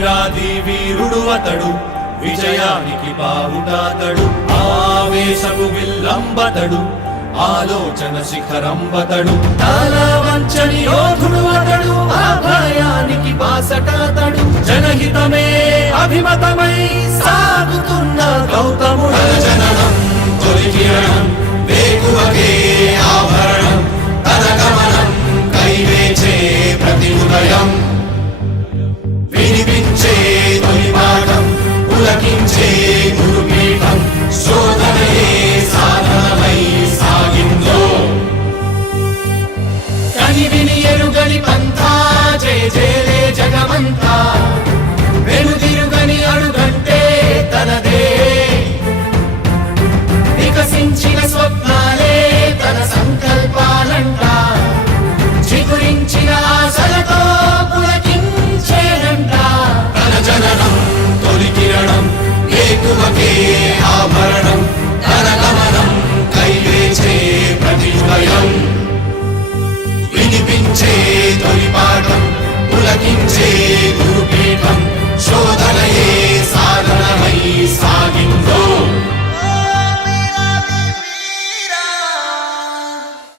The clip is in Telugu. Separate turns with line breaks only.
వీరాది వీరుడు అతడు విజయానికి బావుటాతడు ఆవేశము విల్లంబతడు ఆలోచన శిఖరంబతడు. తల వంచని యోధుడు అతడు ఆ భయానికి బాసటాతడు. జనహితమే అభిమతమై అని విని ఎరుగని పంతా జయ జయలే జగమంతా. వెనుదిరుగని అడుగంటే తనదే. వికసించిన స్వప్నాలే తన సంకల్పాలంట. చిగురించిన ఆశలతో పులకించేనంట తన జననం తొలి కిరణం ఏకువకే ఆభరణం.